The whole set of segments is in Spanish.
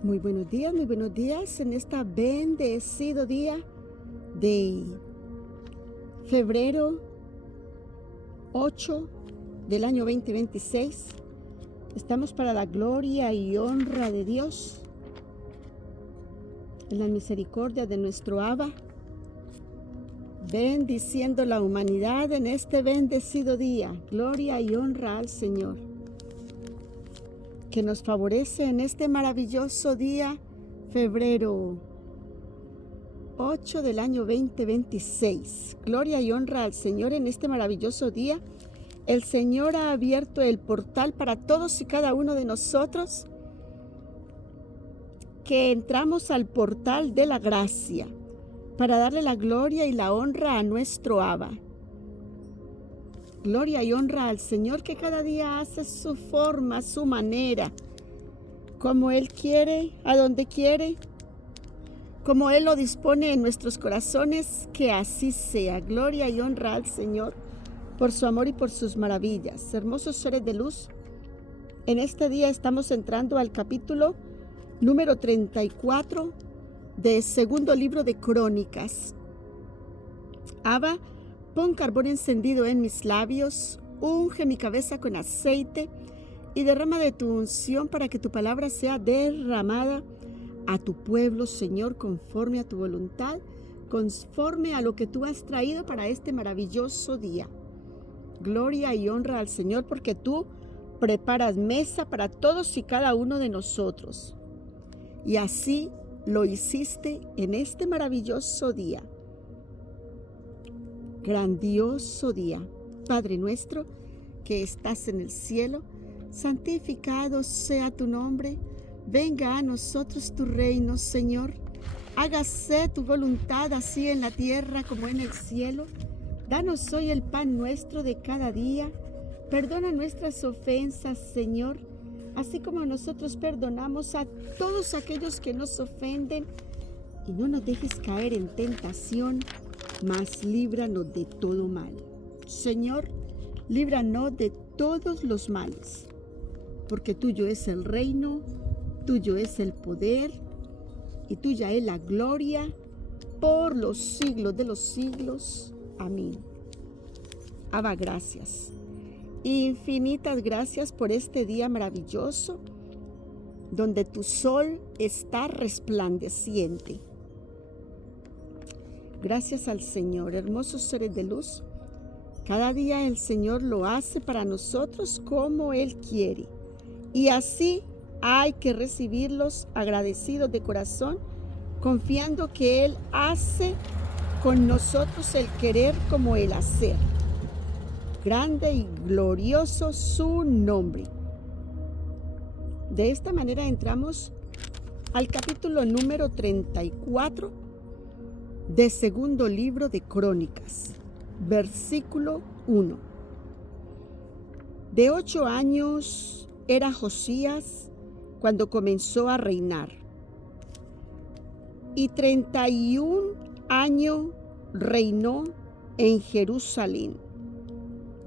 Muy buenos días en este bendecido día de febrero 8 del año 2026. Estamos para la gloria y honra de Dios, en la misericordia de nuestro Abba, bendiciendo la humanidad en este bendecido día. Gloria y honra al Señor, que nos favorece en este maravilloso día, febrero 8 del año 2026. Gloria y honra al Señor en este maravilloso día. El Señor ha abierto el portal para todos y cada uno de nosotros, que entramos al portal de la gracia para darle la gloria y la honra a nuestro Abba. Gloria y honra al Señor, que cada día hace su forma, su manera, como Él quiere, a donde quiere, como Él lo dispone en nuestros corazones, que así sea. Gloria y honra al Señor por su amor y por sus maravillas. Hermosos seres de luz, en este día estamos entrando al capítulo número 34 del segundo libro de Crónicas. Abba, pon carbón encendido en mis labios, unge mi cabeza con aceite y derrama de tu unción para que tu palabra sea derramada a tu pueblo, Señor, conforme a tu voluntad, conforme a lo que tú has traído para este maravilloso día. Gloria y honra al Señor, porque tú preparas mesa para todos y cada uno de nosotros. Y así lo hiciste en este maravilloso día. Grandioso día. Padre nuestro que estás en el cielo, santificado sea tu nombre. Venga a nosotros tu reino, Señor. Hágase tu voluntad así en la tierra como en el cielo. Danos hoy el pan nuestro de cada día. Perdona nuestras ofensas, Señor, así como nosotros perdonamos a todos aquellos que nos ofenden. Y no nos dejes caer en tentación, mas líbranos de todo mal. Señor, líbranos de todos los males, porque tuyo es el reino, tuyo es el poder y tuya es la gloria por los siglos de los siglos. Amén. Abba, gracias. Infinitas gracias por este día maravilloso, donde tu sol está resplandeciente. Gracias al Señor, hermosos seres de luz. Cada día el Señor lo hace para nosotros como Él quiere. Y así hay que recibirlos agradecidos de corazón, confiando que Él hace con nosotros el querer como el hacer. Grande y glorioso su nombre. De esta manera entramos al capítulo número 34 del segundo libro de Crónicas, versículo 1. De 8 años era Josías cuando comenzó a reinar, y 31 años reinó en Jerusalén.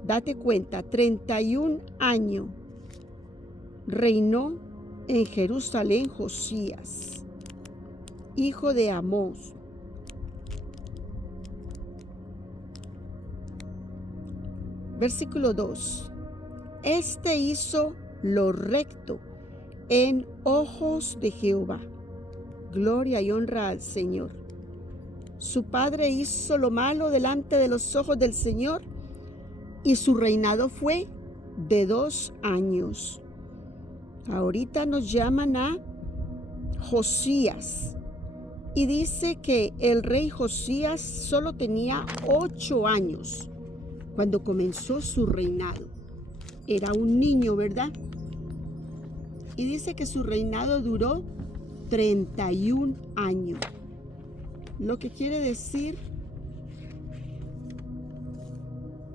Date cuenta, 31 años reinó en Jerusalén Josías, hijo de Amós. Versículo 2. Este hizo lo recto en ojos de Jehová. Gloria y honra al Señor. Su padre hizo lo malo delante de los ojos del Señor, y su reinado fue de 2 años. Ahorita nos llaman a Josías, y dice que el rey Josías solo tenía 8 años cuando comenzó su reinado. Era un niño, ¿verdad? Y dice que su reinado duró 31 años. Lo que quiere decir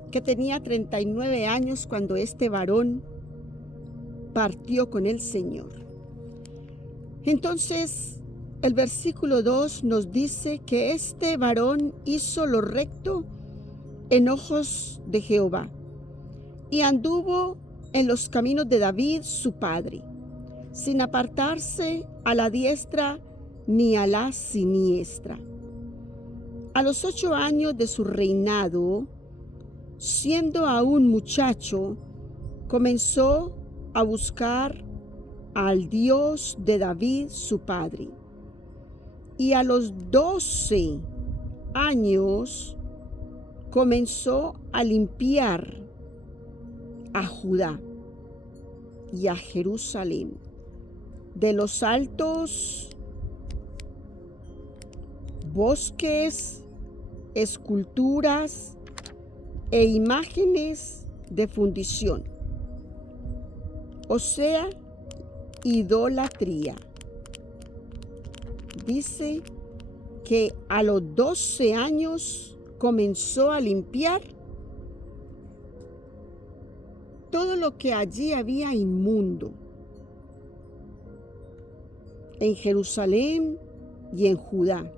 que tenía 39 años cuando este varón partió con el Señor. Entonces, el versículo 2 nos dice que este varón hizo lo recto en ojos de Jehová, y anduvo en los caminos de David su padre, sin apartarse a la diestra ni a la siniestra. A los 8 años de su reinado, siendo aún muchacho, comenzó a buscar al Dios de David su padre. Y a los 12 años comenzó a limpiar a Judá y a Jerusalén de los altos bosques, esculturas e imágenes de fundición, o sea, idolatría. Dice que a los 12 años comenzó a limpiar todo lo que allí había inmundo en Jerusalén y en Judá.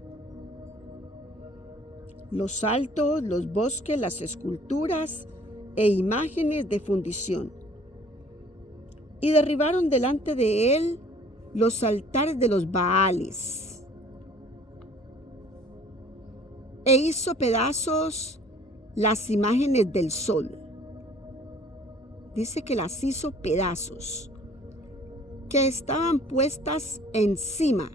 Los altos, los bosques, las esculturas e imágenes de fundición. Y derribaron delante de él los altares de los Baales. E hizo pedazos las imágenes del sol. Dice que las hizo pedazos, que estaban puestas encima.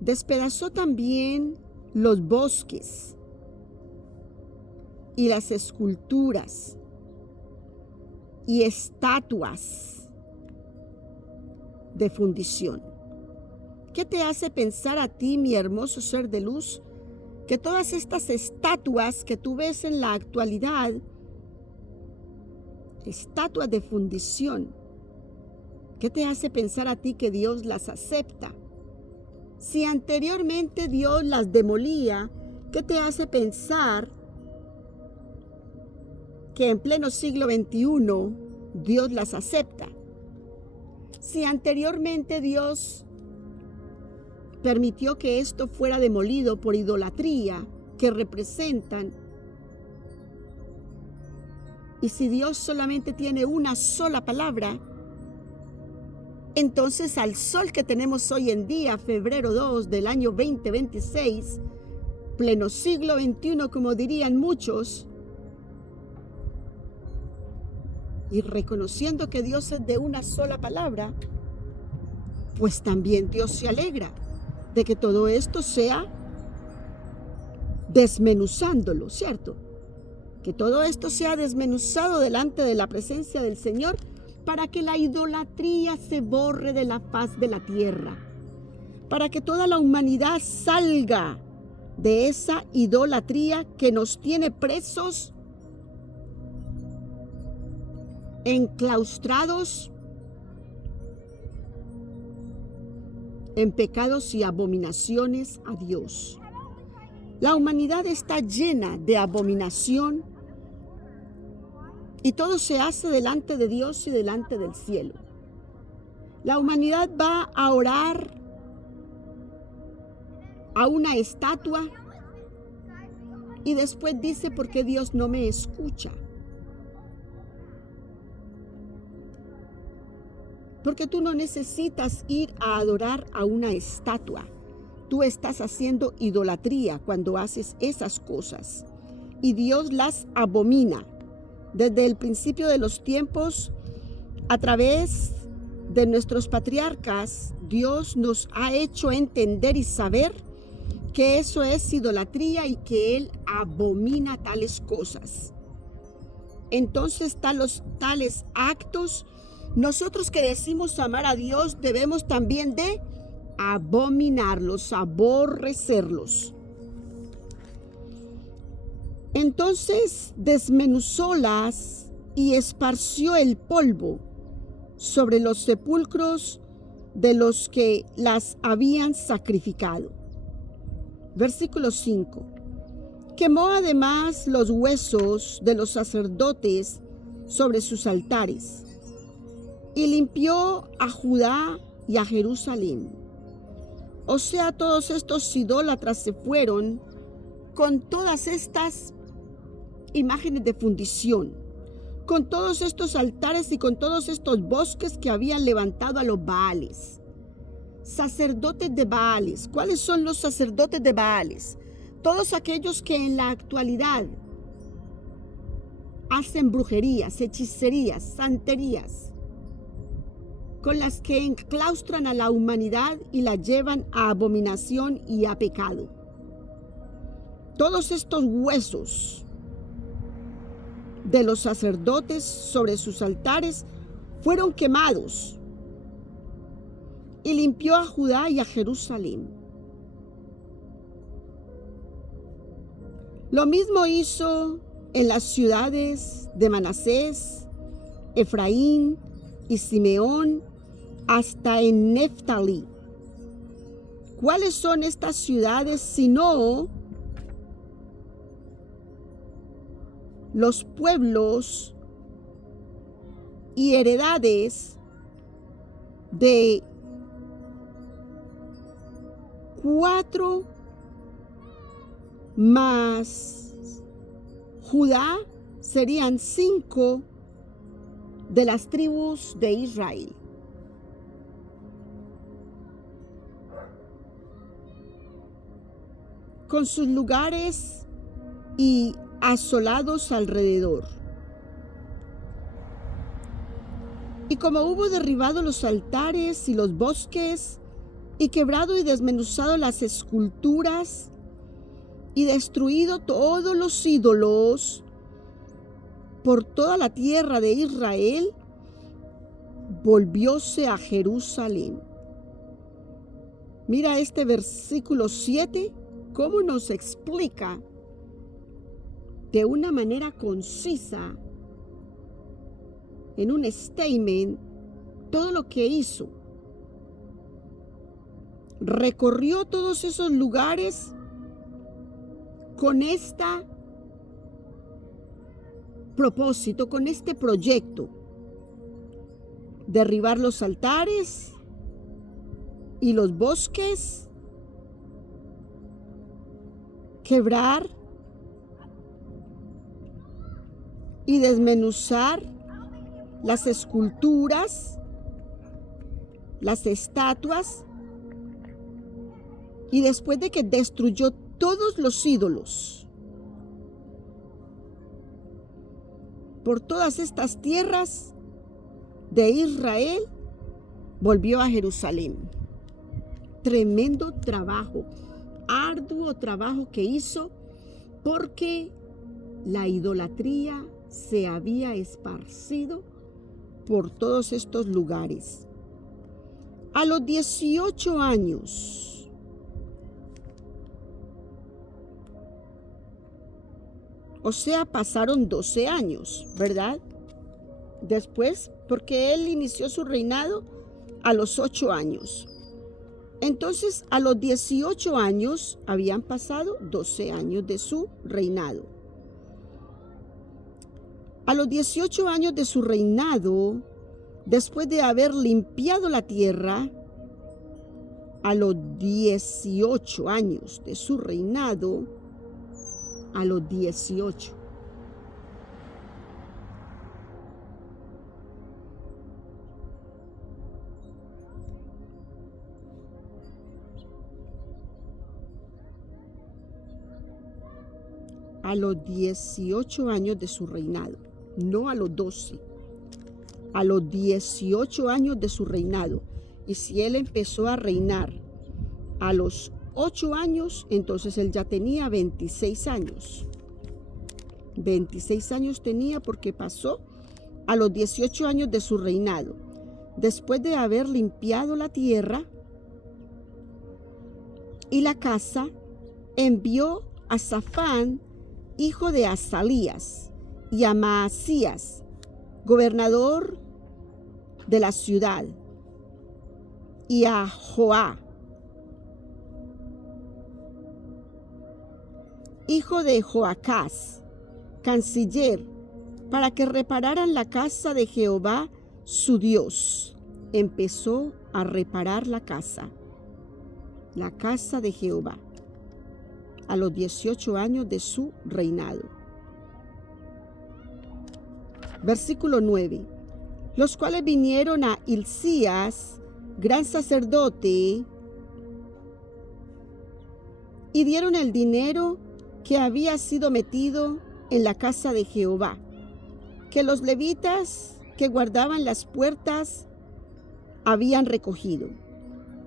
Despedazó también los bosques y las esculturas y estatuas de fundición. ¿Qué te hace pensar a ti, mi hermoso ser de luz, que todas estas estatuas que tú ves en la actualidad, estatuas de fundición, qué te hace pensar a ti que Dios las acepta? Si anteriormente Dios las demolía, ¿qué te hace pensar que en pleno siglo XXI Dios las acepta? Si anteriormente Dios permitió que esto fuera demolido por idolatría que representan, y si Dios solamente tiene una sola palabra, entonces al sol que tenemos hoy en día, febrero 2 del año 2026, pleno siglo XXI, como dirían muchos, y reconociendo que Dios es de una sola palabra, pues también Dios se alegra de que todo esto sea desmenuzándolo, ¿cierto? Que todo esto sea desmenuzado delante de la presencia del Señor, para que la idolatría se borre de la faz de la tierra, para que toda la humanidad salga de esa idolatría que nos tiene presos, enclaustrados en pecados y abominaciones a Dios. La humanidad está llena de abominación y todo se hace delante de Dios y delante del cielo. La humanidad va a orar a una estatua y después dice: ¿por qué Dios no me escucha? Porque tú no necesitas ir a adorar a una estatua. Tú estás haciendo idolatría cuando haces esas cosas, y Dios las abomina. Desde el principio de los tiempos, a través de nuestros patriarcas, Dios nos ha hecho entender y saber que eso es idolatría y que Él abomina tales cosas. Entonces, tales actos, nosotros que decimos amar a Dios, debemos también de abominarlos, aborrecerlos. Entonces desmenuzólas y esparció el polvo sobre los sepulcros de los que las habían sacrificado. Versículo 5. Quemó además los huesos de los sacerdotes sobre sus altares y limpió a Judá y a Jerusalén. O sea, todos estos idólatras se fueron con todas estas imágenes de fundición, con todos estos altares y con todos estos bosques que habían levantado a los Baales. Sacerdotes de Baales. ¿Cuáles son los sacerdotes de Baales? Todos aquellos que en la actualidad hacen brujerías, hechicerías, santerías, con las que enclaustran a la humanidad y la llevan a abominación y a pecado. Todos estos huesos de los sacerdotes sobre sus altares fueron quemados, y limpió a Judá y a Jerusalén. Lo mismo hizo en las ciudades de Manasés, Efraín y Simeón, hasta en Neftalí. ¿Cuáles son estas ciudades sino los pueblos y heredades de 4 más Judá? Serían 5 de las tribus de Israel. Con sus lugares y asolados alrededor. Y como hubo derribado los altares y los bosques, y quebrado y desmenuzado las esculturas, y destruido todos los ídolos por toda la tierra de Israel, volvióse a Jerusalén. Mira este versículo 7, cómo nos explica de una manera concisa, en un statement, todo lo que hizo. Recorrió todos esos lugares con este propósito, con este proyecto: derribar los altares y los bosques, quebrar y desmenuzar las esculturas, las estatuas, y después de que destruyó todos los ídolos por todas estas tierras de Israel, volvió a Jerusalén. Tremendo trabajo, arduo trabajo que hizo, porque la idolatría se había esparcido por todos estos lugares. A los 18 años, o sea, pasaron 12 años, ¿verdad? Después, porque él inició su reinado a los 8 años. Entonces, a los 18 años habían pasado 12 años de su reinado. A los 18 años de su reinado, después de haber limpiado la tierra, a los 18 años de su reinado, a los 18. A los 18 años de su reinado, no a los 12, a los 18 años de su reinado. Y si él empezó a reinar a los 8 años, entonces él ya tenía 26 años. 26 años tenía, porque pasó a los 18 años de su reinado. Después de haber limpiado la tierra y la casa, envió a Safán, hijo de Asalías, y a Maasías, gobernador de la ciudad, y a Joá, hijo de Joacás, canciller, para que repararan la casa de Jehová su Dios. Empezó a reparar la casa de Jehová, a los 18 años de su reinado. Versículo 9. Los cuales vinieron a Hilcías, gran sacerdote, y dieron el dinero que había sido metido en la casa de Jehová, que los levitas que guardaban las puertas habían recogido.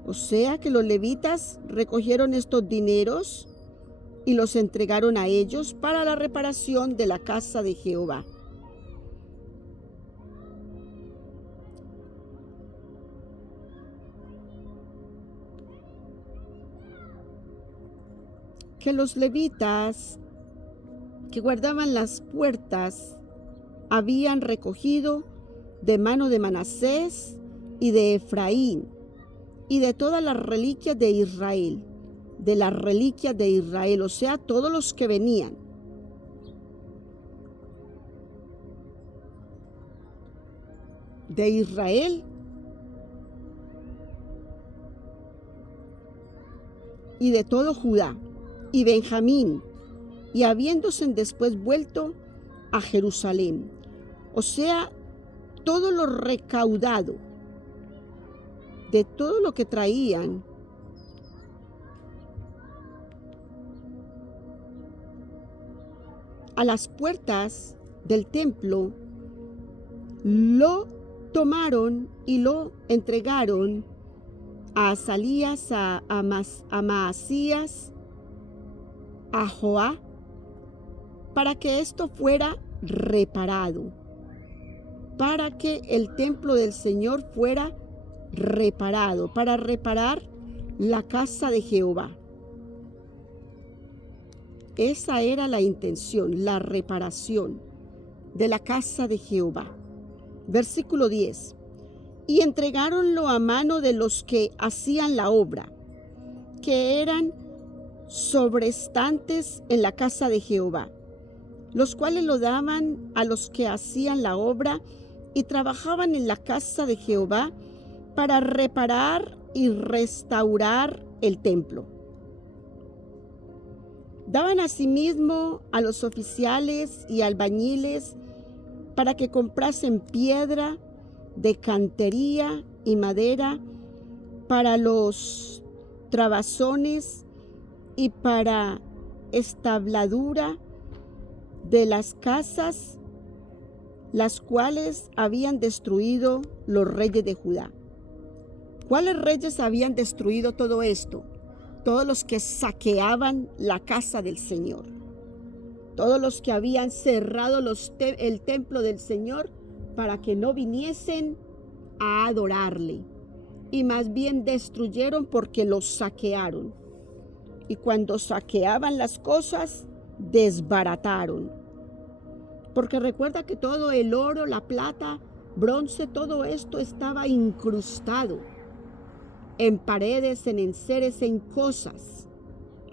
O sea que los levitas recogieron estos dineros y los entregaron a ellos para la reparación de la casa de Jehová. Que los levitas que guardaban las puertas habían recogido de mano de Manasés y de Efraín y de todas las reliquias de Israel, o sea, todos los que venían. De Israel y de todo Judá y Benjamín, y habiéndose después vuelto a Jerusalén, o sea, todo lo recaudado de todo lo que traían a las puertas del templo, lo tomaron y lo entregaron a Asalías, a Maasías, a Joá, para que esto fuera reparado, para que el templo del Señor fuera reparado, para reparar la casa de Jehová. Esa era la intención, la reparación de la casa de Jehová. Versículo 10. Y entregáronlo a mano de los que hacían la obra, que eran sobrestantes en la casa de Jehová, los cuales lo daban a los que hacían la obra y trabajaban en la casa de Jehová para reparar y restaurar el templo. Daban asimismo a los oficiales y albañiles para que comprasen piedra de cantería y madera para los trabazones y para establadura de las casas, las cuales habían destruido los reyes de Judá. ¿Cuáles reyes habían destruido todo esto? Todos los que saqueaban la casa del Señor, todos los que habían cerrado el templo del Señor para que no viniesen a adorarle, y más bien destruyeron porque los saquearon. Y cuando saqueaban las cosas, desbarataron. Porque recuerda que todo el oro, la plata, bronce, todo esto estaba incrustado en paredes, en enseres, en cosas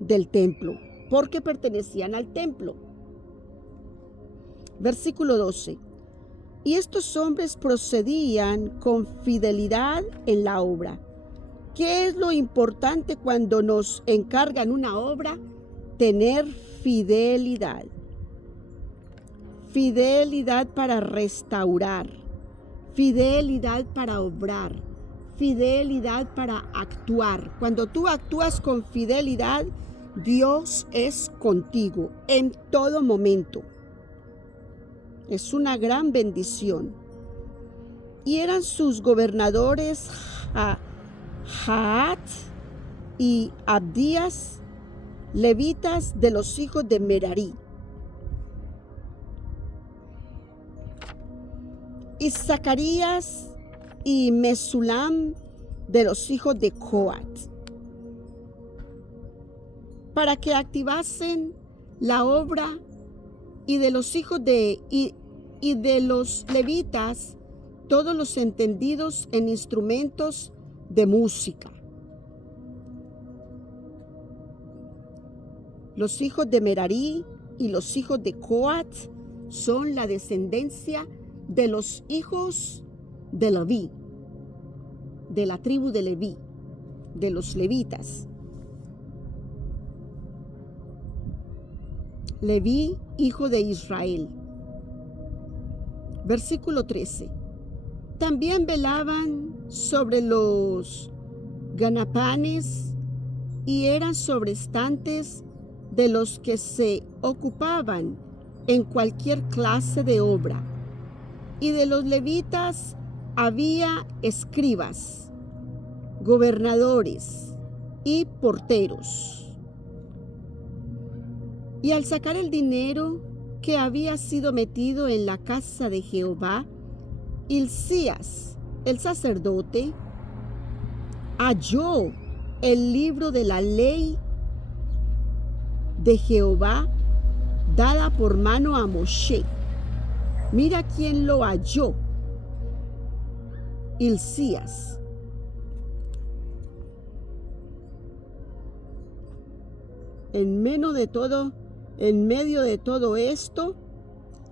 del templo, porque pertenecían al templo. Versículo 12. Y estos hombres procedían con fidelidad en la obra. ¿Qué es lo importante cuando nos encargan una obra? Tener fidelidad. Fidelidad para restaurar, fidelidad para obrar, fidelidad para actuar. Cuando tú actúas con fidelidad, Dios es contigo en todo momento. Es una gran bendición. Y eran sus gobernadores Jaat y Abdías, levitas de los hijos de Merari. Y Zacarías y Mesulam de los hijos de Coat, para que activasen la obra, y de los hijos y de los levitas, todos los entendidos en instrumentos de música. Los hijos de Merari y los hijos de Coat son la descendencia de los hijos de Leví, de la tribu de Leví, de los levitas. Leví, hijo de Israel. Versículo 13. También velaban sobre los ganapanes y eran sobrestantes de los que se ocupaban en cualquier clase de obra. Y de los levitas había escribas, gobernadores y porteros. Y al sacar el dinero que había sido metido en la casa de Jehová, Hilcías, el sacerdote, halló el libro de la ley de Jehová dada por mano a Moshe. Mira quién lo halló. Hilcías. En medio de todo esto,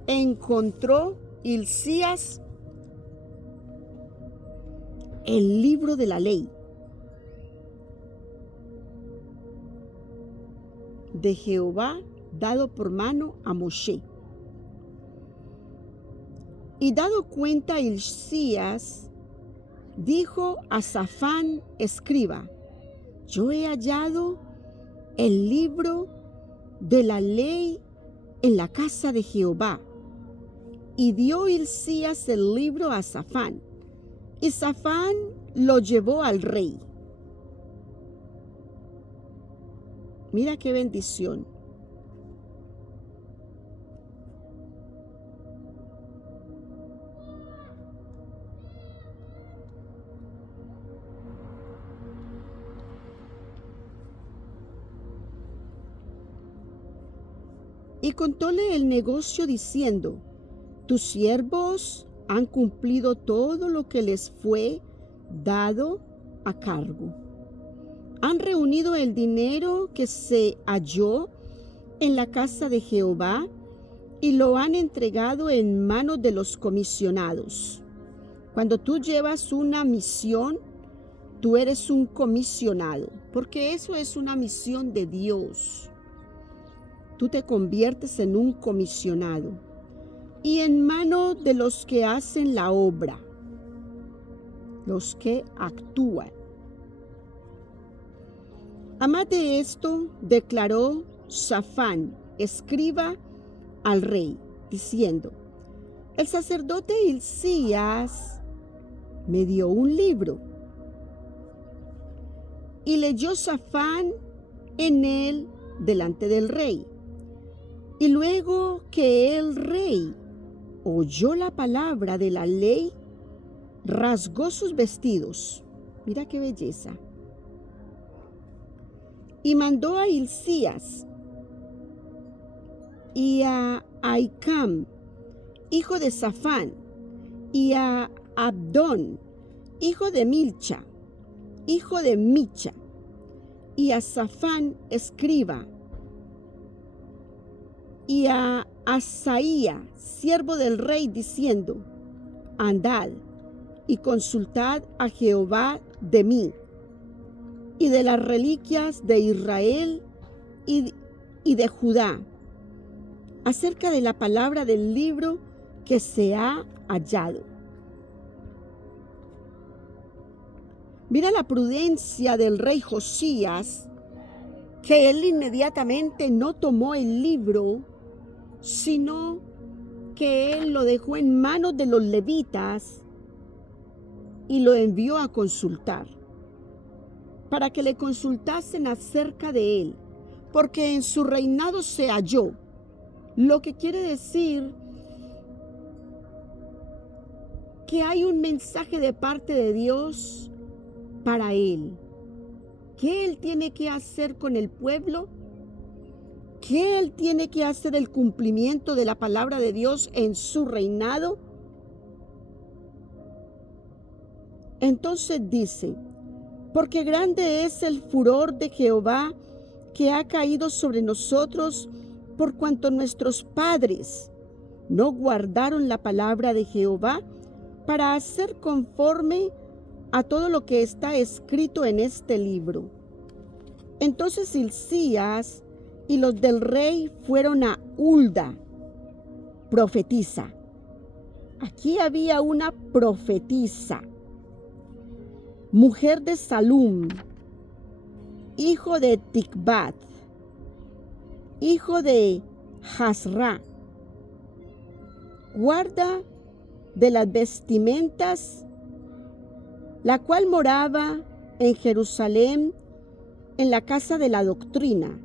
encontró Hilcías el libro de la ley de Jehová dado por mano a Moshe. Y dado cuenta Hilcías, dijo a Safán, escriba: yo he hallado el libro de la ley en la casa de Jehová. Y dio Hilcías el libro a Safán, y Safán lo llevó al rey. Mira qué bendición. Y contóle el negocio diciendo: tus siervos han cumplido todo lo que les fue dado a cargo. Han reunido el dinero que se halló en la casa de Jehová y lo han entregado en manos de los comisionados. Cuando tú llevas una misión, tú eres un comisionado, porque eso es una misión de Dios. Tú te conviertes en un comisionado y en manos de los que hacen la obra, los que actúan. Además de esto, declaró Safán, escriba, al rey, diciendo: el sacerdote Hilcías me dio un libro. Y leyó Safán en él delante del rey. Y luego que el rey oyó la palabra de la ley, rasgó sus vestidos. Mira qué belleza. Y mandó a Hilcías y a Ahicam, hijo de Safán, y a Abdón, hijo de Milcha, hijo de Micha, y a Safán, escriba, y a Asaía, siervo del rey, diciendo: andad y consultad a Jehová de mí y de las reliquias de Israel y de Judá, acerca de la palabra del libro que se ha hallado. Mira la prudencia del rey Josías, que él inmediatamente no tomó el libro, sino que él lo dejó en manos de los levitas y lo envió a consultar, para que le consultasen acerca de él, porque en su reinado se halló. Lo que quiere decir que hay un mensaje de parte de Dios para él. ¿Qué él tiene que hacer con el pueblo? ¿Qué él tiene que hacer el cumplimiento de la palabra de Dios en su reinado? Entonces dice: porque grande es el furor de Jehová que ha caído sobre nosotros, por cuanto nuestros padres no guardaron la palabra de Jehová para hacer conforme a todo lo que está escrito en este libro. Entonces Hilcías y los del rey fueron a Hulda, profetisa, Aquí había una profetisa, mujer de Salum, hijo de Tikbat, hijo de Hasra, guarda de las vestimentas, la cual moraba en Jerusalén en la casa de la doctrina.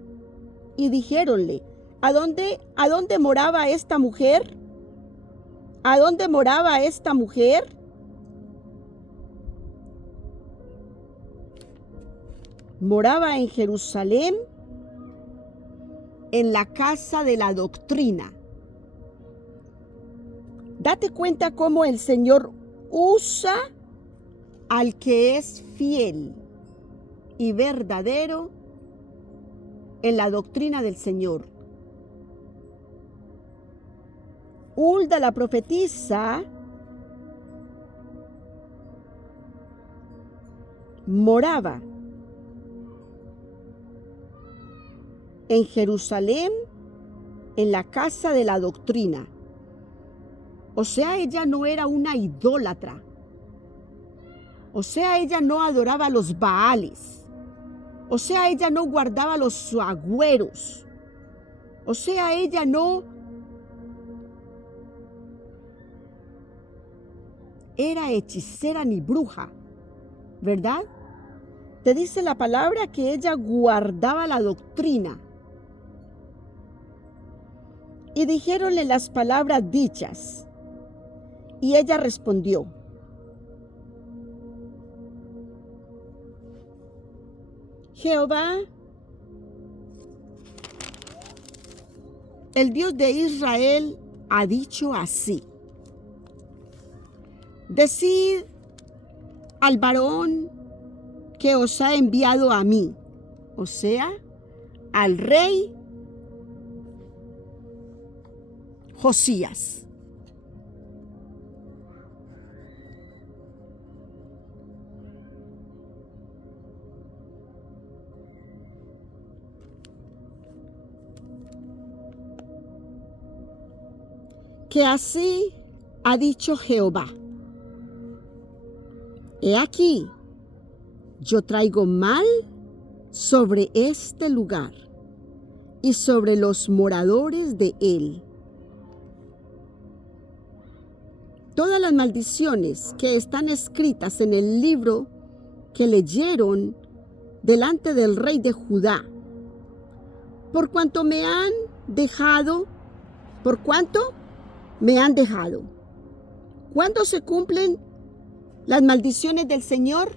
Y dijéronle, ¿a dónde moraba esta mujer? ¿A dónde moraba esta mujer? Moraba en Jerusalén, en la casa de la doctrina. Date cuenta cómo el Señor usa al que es fiel y verdadero en la doctrina del Señor. Hulda, la profetisa, moraba en Jerusalén, en la casa de la doctrina. O sea, ella no era una idólatra. O sea, ella no adoraba a los Baales. O sea, ella no guardaba los agüeros. O sea, ella no era hechicera ni bruja, ¿verdad? Te dice la palabra que ella guardaba la doctrina. Y dijéronle las palabras dichas. Y ella respondió: Jehová, el Dios de Israel, ha dicho así: decid al varón que os ha enviado a mí, o sea, al rey Josías. Que así ha dicho Jehová: he aquí, yo traigo mal sobre este lugar y sobre los moradores de él. Todas las maldiciones que están escritas en el libro que leyeron delante del rey de Judá, por cuanto me han dejado, por cuanto me han dejado. ¿Cuándo se cumplen las maldiciones del Señor?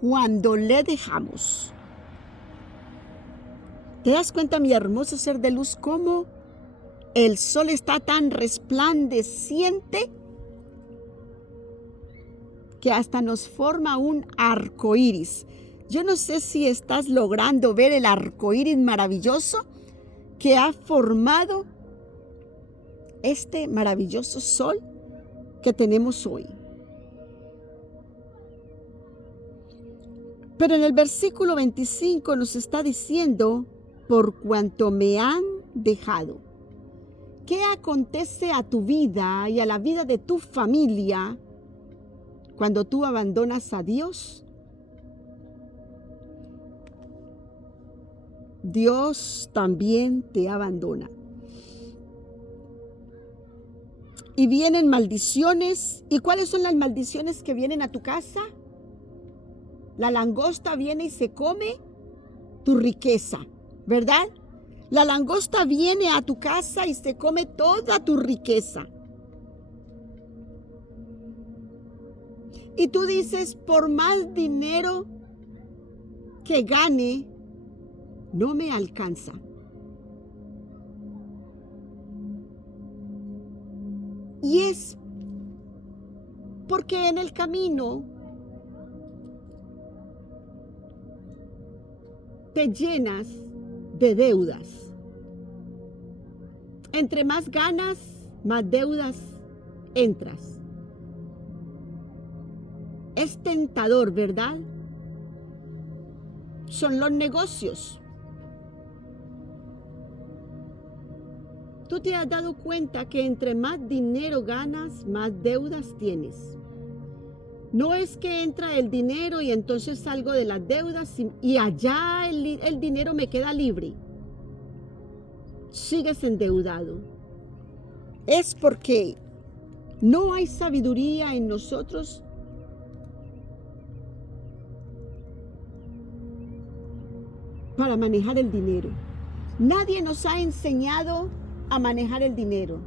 Cuando le dejamos. ¿Te das cuenta, mi hermoso ser de luz, cómo el sol está tan resplandeciente que hasta nos forma un arco iris? Yo no sé si estás logrando ver el arco iris maravilloso que ha formado este maravilloso sol que tenemos hoy. Pero en el versículo 25 nos está diciendo: por cuanto me han dejado. ¿Qué acontece a tu vida y a la vida de tu familia cuando tú abandonas a Dios? Dios también te abandona. Y vienen maldiciones. ¿Y cuáles son las maldiciones que vienen a tu casa? La langosta viene y se come tu riqueza, ¿verdad? La langosta viene a tu casa y se come toda tu riqueza. Y tú dices: por más dinero que gane, no me alcanza. Y es porque en el camino te llenas de deudas. Entre más ganas, más deudas entras. Es tentador, ¿verdad? Son los negocios. Tú te has dado cuenta que entre más dinero ganas, más deudas tienes. No es que entra el dinero y entonces salgo de las deudas y allá el dinero me queda libre. Sigues endeudado. Es porque no hay sabiduría en nosotros para manejar el dinero. Nadie nos ha enseñado a manejar el dinero.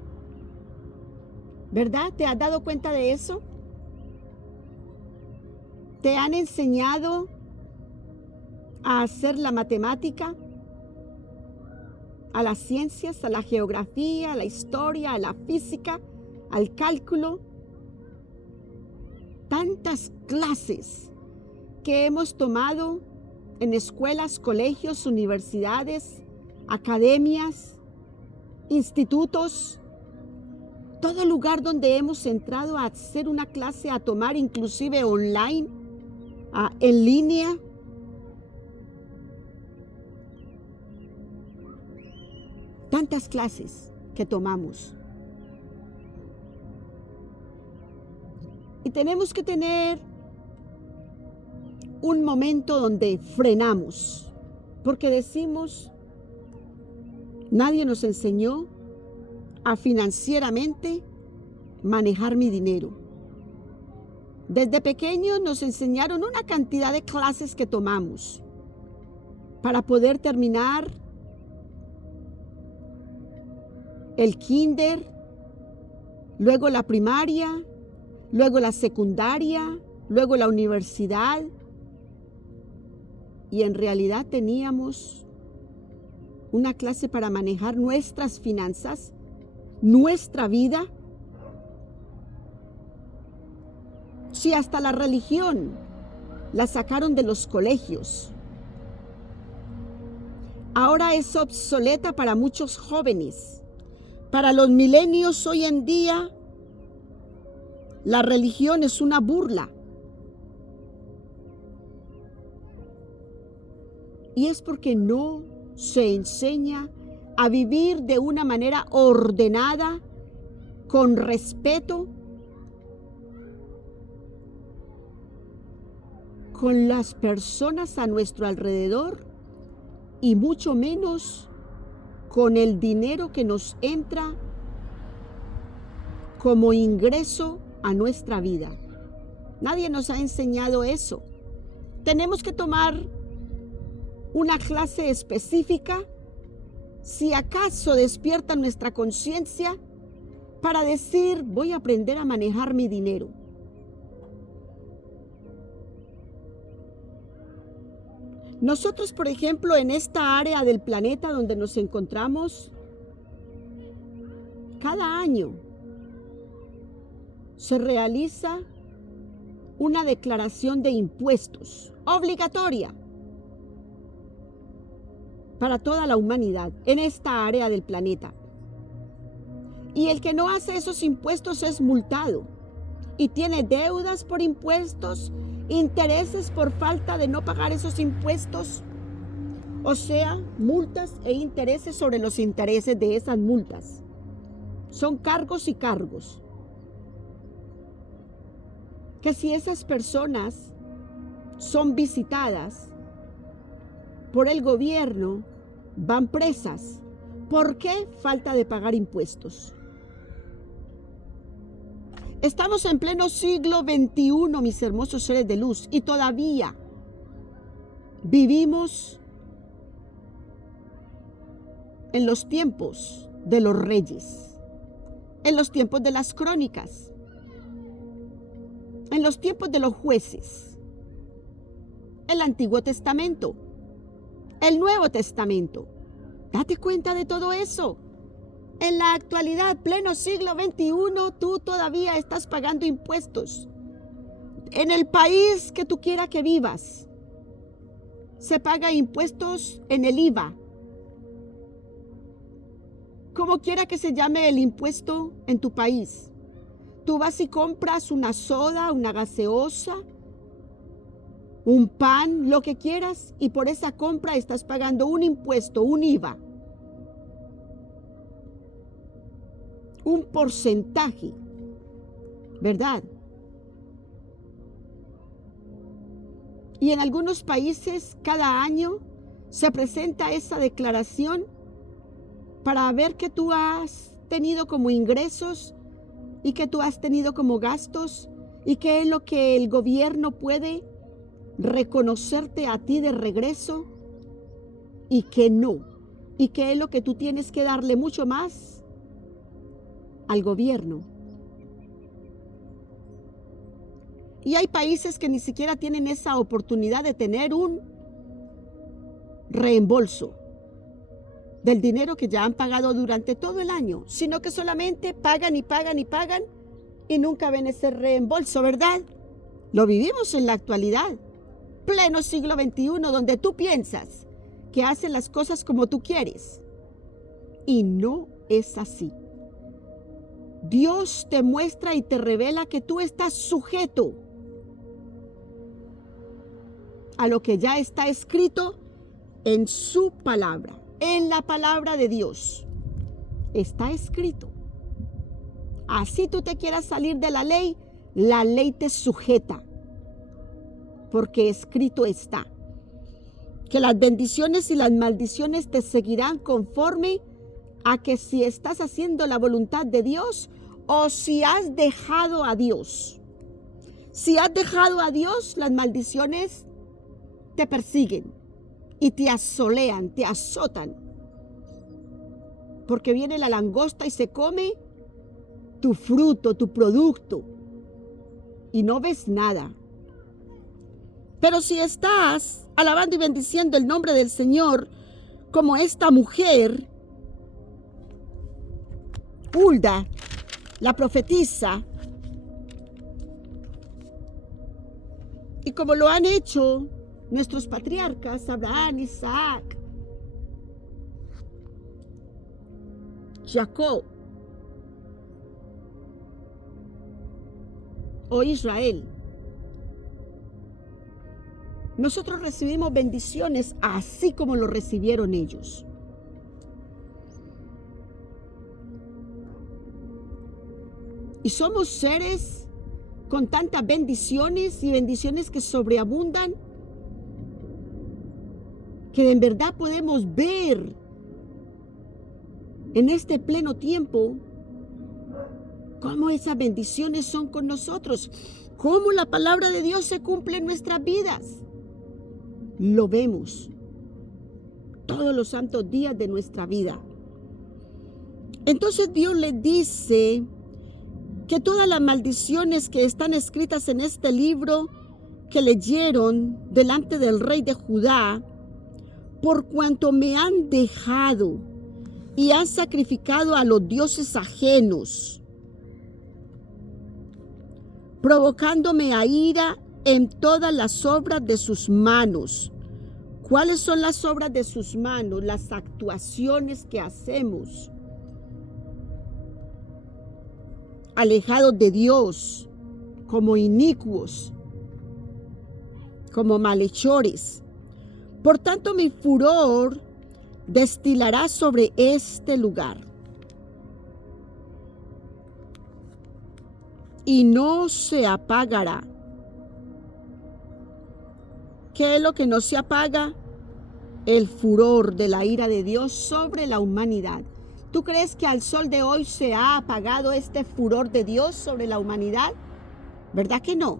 ¿Verdad? ¿Te has dado cuenta de eso? ¿Te han enseñado a hacer la matemática, a las ciencias, a la geografía, a la historia, a la física, al cálculo? Tantas clases que hemos tomado en escuelas, colegios, universidades, academias, institutos, todo lugar donde hemos entrado a hacer una clase, a tomar inclusive online, en línea. Tantas clases que tomamos. Y tenemos que tener un momento donde frenamos, porque decimos, nadie nos enseñó a financieramente manejar mi dinero. Desde pequeños nos enseñaron una cantidad de clases que tomamos para poder terminar el kinder, luego la primaria, luego la secundaria, luego la universidad. Y en realidad teníamos una clase para manejar nuestras finanzas, nuestra vida. Si hasta la religión la sacaron de los colegios, ahora es obsoleta para muchos jóvenes. Para los milenios hoy en día, la religión es una burla. Y es porque no se enseña a vivir de una manera ordenada, con respeto, con las personas a nuestro alrededor y mucho menos con el dinero que nos entra como ingreso a nuestra vida. Nadie nos ha enseñado eso. Tenemos que tomar una clase específica, si acaso despierta nuestra conciencia, para decir, voy a aprender a manejar mi dinero. Nosotros, por ejemplo, en esta área del planeta donde nos encontramos, cada año se realiza una declaración de impuestos obligatoria para toda la humanidad en esta área del planeta. Y el que no hace esos impuestos es multado y tiene deudas por impuestos, intereses por falta de no pagar esos impuestos, o sea, multas e intereses sobre los intereses de esas multas. Son cargos y cargos. Que si esas personas son visitadas por el gobierno, van presas. ¿Por qué? Falta de pagar impuestos. Estamos en pleno siglo XXI, mis hermosos seres de luz, y todavía vivimos en los tiempos de los reyes, en los tiempos de las crónicas, en los tiempos de los jueces, el Antiguo Testamento, el Nuevo Testamento. Date cuenta de todo eso. En la actualidad, pleno siglo XXI, tú todavía estás pagando impuestos. En el país que tú quieras que vivas, se paga impuestos en el IVA. Como quiera que se llame el impuesto en tu país. Tú vas y compras una soda, una gaseosa, un pan, lo que quieras, y por esa compra estás pagando un impuesto, un IVA. un porcentaje, ¿verdad? Y en algunos países cada año se presenta esa declaración para ver qué tú has tenido como ingresos y qué tú has tenido como gastos y qué es lo que el gobierno puede reconocerte a ti de regreso y qué no, y qué es lo que tú tienes que darle mucho más al gobierno. Y hay países que ni siquiera tienen esa oportunidad de tener un reembolso del dinero que ya han pagado durante todo el año, sino que solamente pagan y pagan y pagan y nunca ven ese reembolso, ¿verdad? Lo vivimos en la actualidad, pleno siglo XXI, donde tú piensas que hacen las cosas como tú quieres y no es así. Dios te muestra y te revela que tú estás sujeto a lo que ya está escrito en su palabra. En la palabra de Dios está escrito. Así tú te quieras salir de la ley te sujeta, porque escrito está que las bendiciones y las maldiciones te seguirán conforme a que si estás haciendo la voluntad de Dios o si has dejado a Dios. Si has dejado a Dios, las maldiciones te persiguen y te asolean, te azotan, porque viene la langosta y se come tu fruto, tu producto, y no ves nada. Pero si estás alabando y bendiciendo el nombre del Señor, como esta mujer, Hulda, la profetisa, y como lo han hecho nuestros patriarcas, Abraham, Isaac, Jacob o Israel, nosotros recibimos bendiciones así como lo recibieron ellos. Y somos seres con tantas bendiciones y bendiciones que sobreabundan, que en verdad podemos ver en este pleno tiempo cómo esas bendiciones son con nosotros, cómo la palabra de Dios se cumple en nuestras vidas. Lo vemos todos los santos días de nuestra vida. Entonces Dios les dice que todas las maldiciones que están escritas en este libro que leyeron delante del rey de Judá, por cuanto me han dejado y han sacrificado a los dioses ajenos, provocándome a ira en todas las obras de sus manos. ¿Cuáles son las obras de sus manos? Las actuaciones que hacemos, alejados de Dios, como inicuos, como malhechores. Por tanto, mi furor destilará sobre este lugar y no se apagará. ¿Qué es lo que no se apaga? El furor de la ira de Dios sobre la humanidad. ¿Tú crees que al sol de hoy se ha apagado este furor de Dios sobre la humanidad? ¿Verdad que no?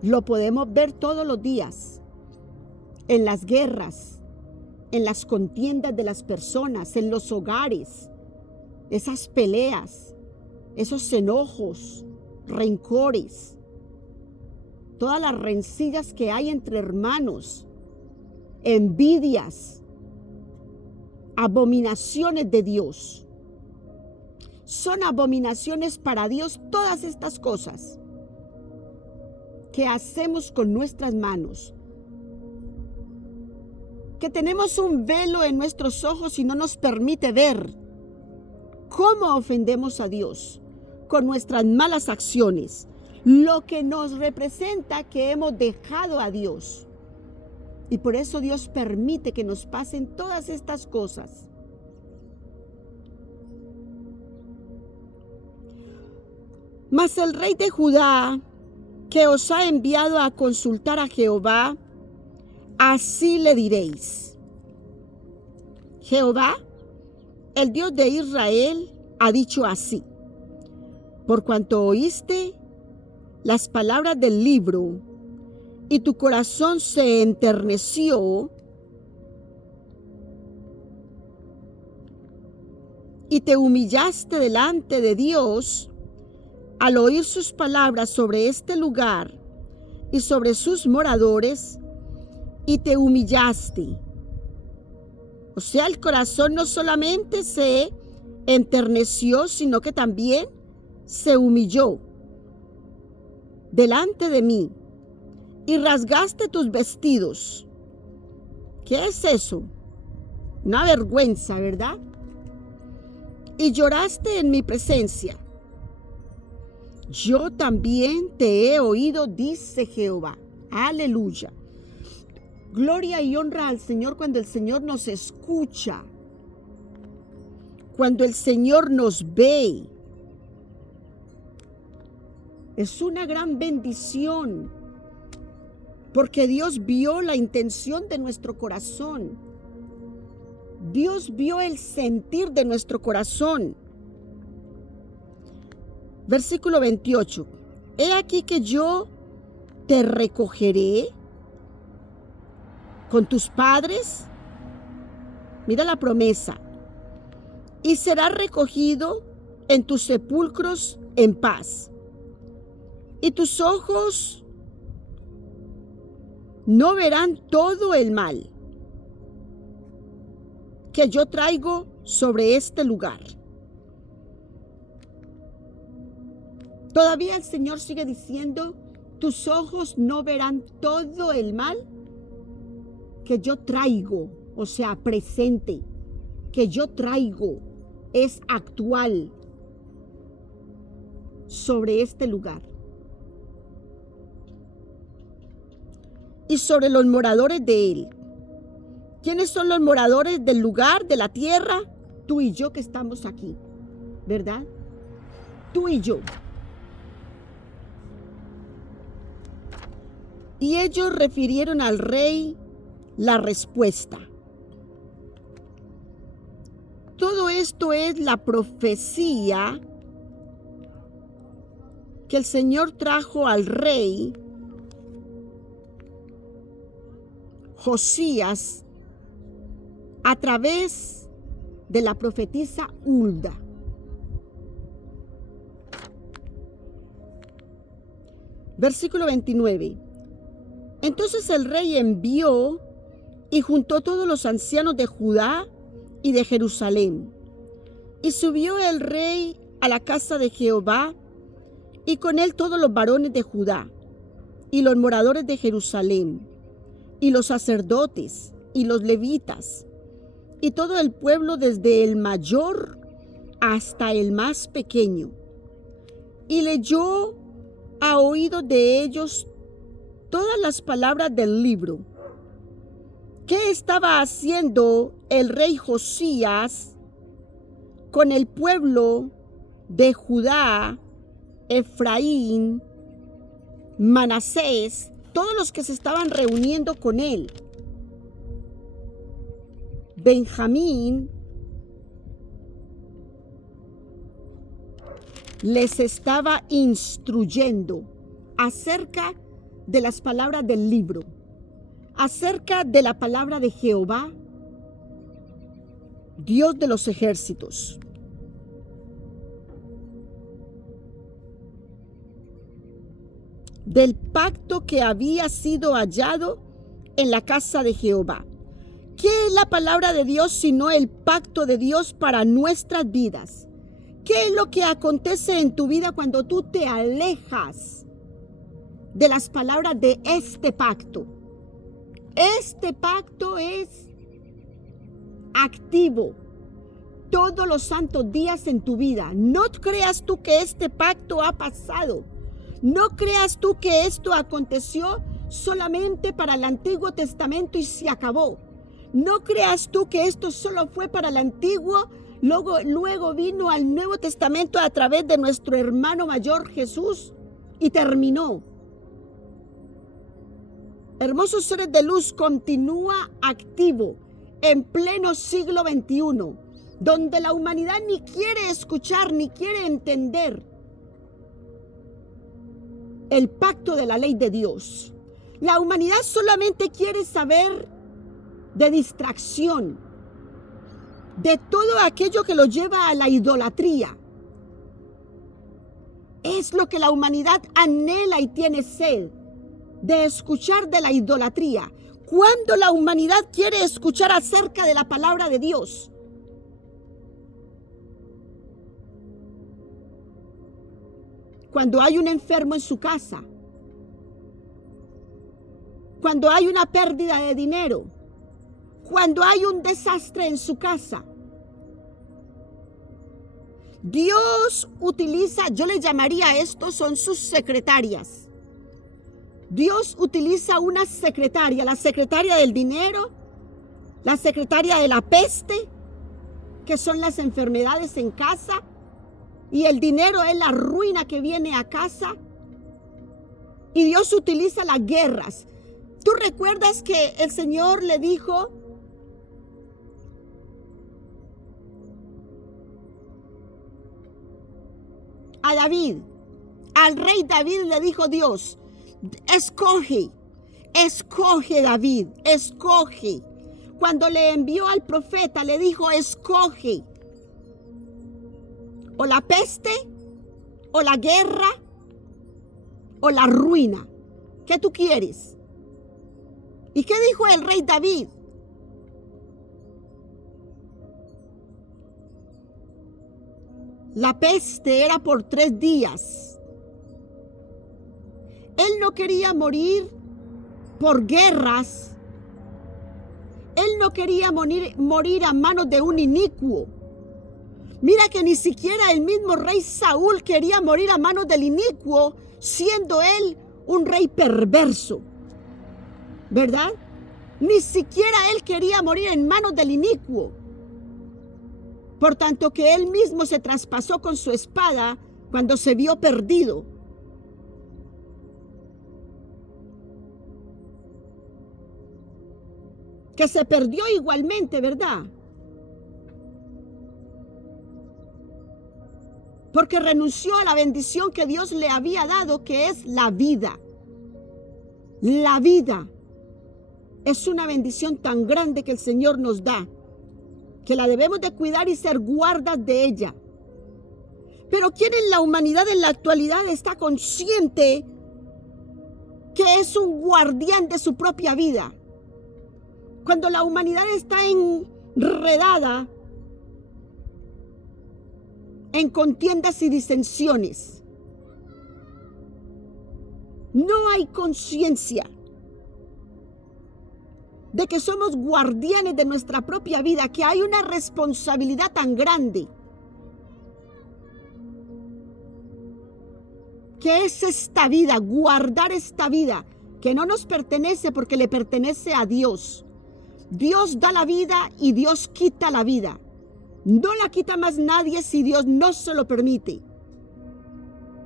Lo podemos ver todos los días, en las guerras, en las contiendas de las personas, en los hogares, esas peleas, esos enojos, rencores, todas las rencillas que hay entre hermanos, envidias, abominaciones de Dios. Son abominaciones para Dios todas estas cosas que hacemos con nuestras manos, que tenemos un velo en nuestros ojos y no nos permite ver cómo ofendemos a Dios con nuestras malas acciones, lo que nos representa que hemos dejado a Dios. Y por eso Dios permite que nos pasen todas estas cosas. Mas el rey de Judá, que os ha enviado a consultar a Jehová, así le diréis: Jehová, el Dios de Israel, ha dicho así: por cuanto oíste las palabras del libro y tu corazón se enterneció y te humillaste delante de Dios al oír sus palabras sobre este lugar y sobre sus moradores, y te humillaste. O sea, el corazón no solamente se enterneció, sino que también se humilló delante de mí, y rasgaste tus vestidos. ¿Qué es eso? Una vergüenza, ¿verdad? Y lloraste en mi presencia. Yo también te he oído, dice Jehová. Aleluya. Gloria y honra al Señor cuando el Señor nos escucha, cuando el Señor nos ve. Es una gran bendición, porque Dios vio la intención de nuestro corazón. Dios vio el sentir de nuestro corazón. Versículo 28. He aquí que yo te recogeré con tus padres. Mira la promesa. Y serás recogido en tus sepulcros en paz. Y tus ojos no verán todo el mal que yo traigo sobre este lugar. Todavía el Señor sigue diciendo: tus ojos no verán todo el mal que yo traigo, o sea, presente, que yo traigo, es actual sobre este lugar. Y sobre los moradores de él. ¿Quiénes son los moradores del lugar, de la tierra? Tú y yo que estamos aquí, ¿verdad? Tú y yo. Y ellos refirieron al rey la respuesta. Todo esto es la profecía que el Señor trajo al rey Josías a través de la profetisa Hulda. Versículo 29. Entonces el rey envió y juntó todos los ancianos de Judá y de Jerusalén. Y subió el rey a la casa de Jehová, y con él todos los varones de Judá, y los moradores de Jerusalén, y los sacerdotes, y los levitas, y todo el pueblo desde el mayor hasta el más pequeño. Y leyó a oídos de ellos todas las palabras del libro. ¿Qué estaba haciendo el rey Josías con el pueblo de Judá, Efraín, Manasés, todos los que se estaban reuniendo con él? Benjamín les estaba instruyendo acerca de las palabras del libro, acerca de la palabra de Jehová, Dios de los ejércitos. Del pacto que había sido hallado en la casa de Jehová. ¿Qué es la palabra de Dios sino el pacto de Dios para nuestras vidas? ¿Qué es lo que acontece en tu vida cuando tú te alejas de las palabras de este pacto? Este pacto es activo todos los santos días en tu vida. No creas tú que este pacto ha pasado. No creas tú que esto aconteció solamente para el Antiguo Testamento y se acabó. No creas tú que esto solo fue para el Antiguo Luego vino al Nuevo Testamento a través de nuestro hermano mayor Jesús y terminó. Hermosos Seres de Luz continúa activo en pleno siglo XXI, donde la humanidad ni quiere escuchar ni quiere entender el pacto de la ley de Dios. La humanidad solamente quiere saber de distracción, de todo aquello que lo lleva a la idolatría. Es lo que la humanidad anhela y tiene sed, de escuchar de la idolatría. Cuando la humanidad quiere escuchar acerca de la palabra de Dios, cuando hay un enfermo en su casa, cuando hay una pérdida de dinero, cuando hay un desastre en su casa, Dios utiliza, yo le llamaría a esto, son sus secretarias. Dios utiliza una secretaria, la secretaria del dinero, la secretaria de la peste, que son las enfermedades en casa, y el dinero es la ruina que viene a casa. Y Dios utiliza las guerras. ¿Tú recuerdas que el Señor le dijo a David, al rey David le dijo Dios, escoge David, escoge. Cuando le envió al profeta le dijo, escoge o la peste, o la guerra, o la ruina. ¿Qué tú quieres? ¿Y qué dijo el rey David? La peste era por 3 días. Él no quería morir por guerras. Él no quería morir a manos de un inicuo. Mira que ni siquiera el mismo rey Saúl quería morir a manos del inicuo, siendo él un rey perverso, ¿verdad? Ni siquiera él quería morir en manos del inicuo. Por tanto que él mismo se traspasó con su espada cuando se vio perdido. Que se perdió igualmente, ¿verdad? Porque renunció a la bendición que Dios le había dado, que es la vida. La vida es una bendición tan grande que el Señor nos da, que la debemos de cuidar y ser guardas de ella. Pero ¿quién en la humanidad en la actualidad está consciente que es un guardián de su propia vida? Cuando la humanidad está enredada en contiendas y disensiones, no hay conciencia de que somos guardianes de nuestra propia vida, que hay una responsabilidad tan grande, que es esta vida, guardar esta vida, que no nos pertenece porque le pertenece a Dios. Dios da la vida y Dios quita la vida. No la quita más nadie si Dios no se lo permite.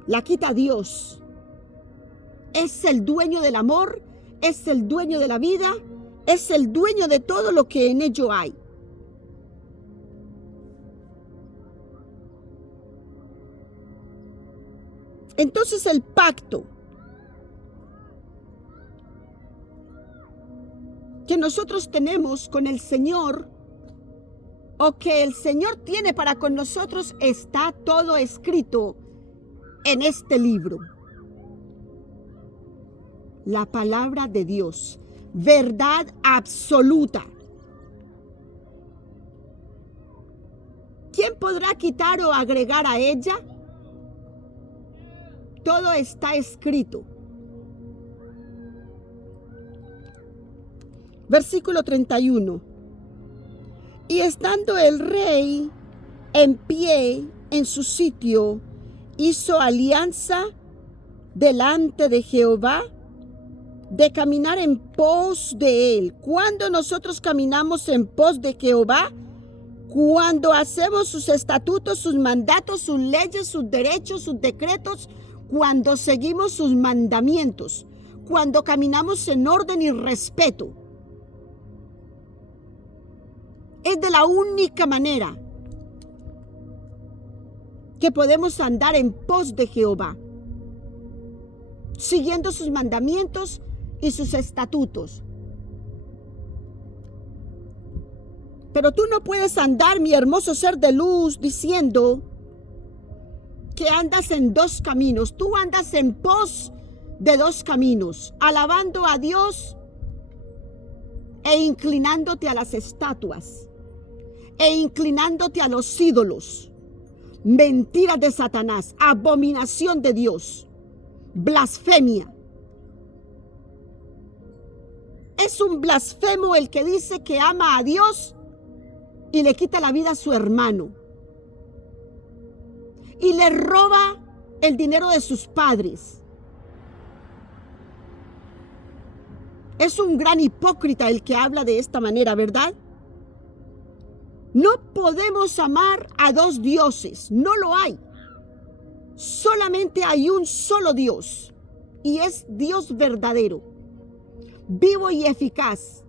La quita Dios. Es el dueño del amor, es el dueño de la vida, es el dueño de todo lo que en ello hay. Entonces el pacto que nosotros tenemos con el Señor, o que el Señor tiene para con nosotros, está todo escrito en este libro. La palabra de Dios, verdad absoluta. ¿Quién podrá quitar o agregar a ella? Todo está escrito. Versículo 31. Y estando el rey en pie en su sitio, hizo alianza delante de Jehová de caminar en pos de él. Cuando nosotros caminamos en pos de Jehová, Cuando hacemos sus estatutos, sus mandatos, sus leyes, sus derechos, sus decretos, cuando seguimos sus mandamientos, cuando caminamos en orden y respeto, es de la única manera que podemos andar en pos de Jehová, siguiendo sus mandamientos y sus estatutos. Pero tú no puedes andar, mi hermoso ser de luz, diciendo que andas en dos caminos. Tú andas en pos de dos caminos, alabando a Dios e inclinándote a las estatuas, e inclinándote a los ídolos. Mentiras de Satanás, abominación de Dios, blasfemia. Es un blasfemo el que dice que ama a Dios y le quita la vida a su hermano y le roba el dinero de sus padres. Es un gran hipócrita el que habla de esta manera, ¿verdad? No podemos amar a dos dioses, no lo hay. Solamente hay un solo Dios, y es Dios verdadero, vivo y eficaz.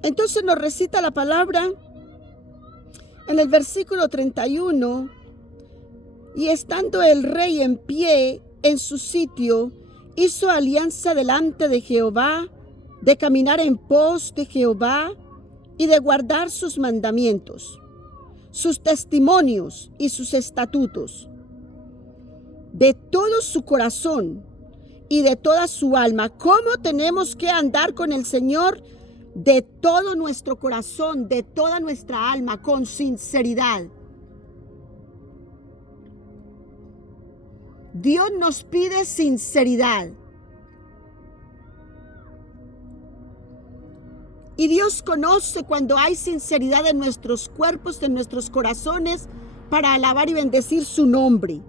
Entonces nos recita la palabra en el versículo 31. Y estando el rey en pie en su sitio, hizo alianza delante de Jehová, de caminar en pos de Jehová y de guardar sus mandamientos, sus testimonios y sus estatutos, de todo su corazón y de toda su alma. ¿Cómo tenemos que andar con el Señor? De todo nuestro corazón, de toda nuestra alma, con sinceridad. Dios nos pide sinceridad. Y Dios conoce cuando hay sinceridad en nuestros cuerpos, en nuestros corazones, para alabar y bendecir su nombre.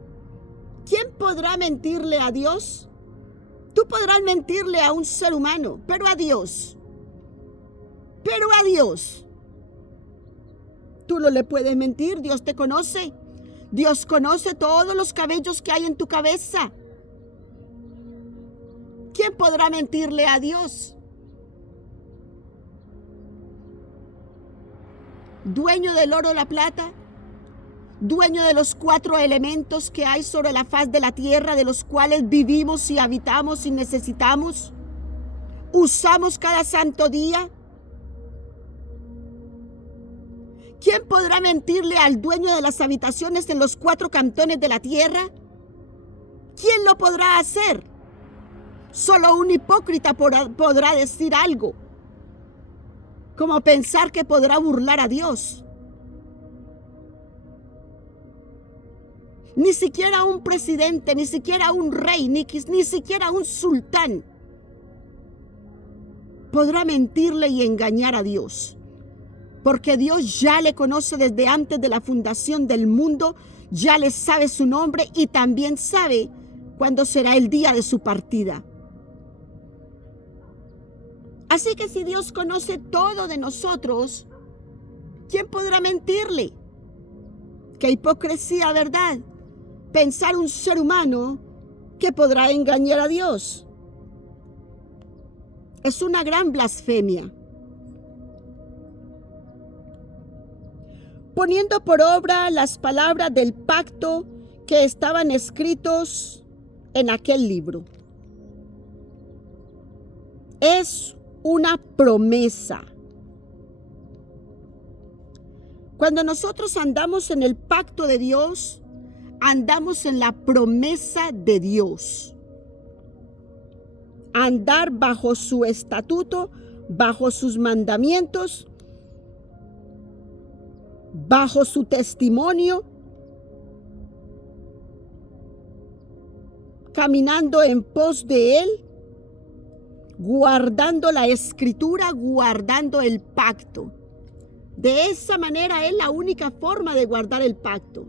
¿Quién podrá mentirle a Dios? Tú podrás mentirle a un ser humano, pero a Dios. Pero a Dios. Tú no le puedes mentir, Dios te conoce. Dios conoce todos los cabellos que hay en tu cabeza. ¿Quién podrá mentirle a Dios? Dueño del oro y la plata, dueño de los 4 elementos que hay sobre la faz de la tierra, de los cuales vivimos y habitamos y necesitamos, usamos cada santo día. ¿Quién podrá mentirle al dueño de las habitaciones en los 4 cantones de la tierra? ¿Quién lo podrá hacer? Solo un hipócrita podrá decir algo, como pensar que podrá burlar a Dios. Ni siquiera un presidente, ni siquiera un rey, ni siquiera un sultán podrá mentirle y engañar a Dios. Porque Dios ya le conoce desde antes de la fundación del mundo, ya le sabe su nombre y también sabe cuándo será el día de su partida. Así que si Dios conoce todo de nosotros, ¿quién podrá mentirle? Qué hipocresía, ¿verdad? Pensar un ser humano que podrá engañar a Dios. Es una gran blasfemia. Poniendo por obra las palabras del pacto que estaban escritos en aquel libro. Es una promesa. Cuando nosotros andamos en el pacto de Dios, andamos en la promesa de Dios. Andar bajo su estatuto, bajo sus mandamientos, bajo su testimonio, caminando en pos de Él, guardando la escritura, guardando el pacto. De esa manera es la única forma de guardar el pacto.